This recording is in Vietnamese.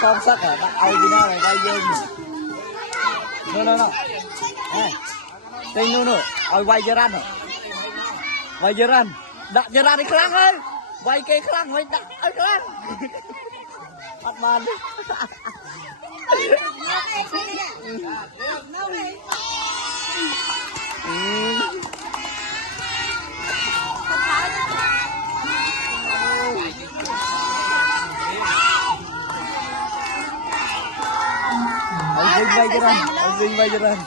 phong sắc à đặt ai đi nào này đây dương nó đây nó ôi quay giờ ran quay giờ ran đặt giờ ran đi khang ơi quay cây khang quay đặt ơi khang bắt bàn đi anh Vinh bay cho anh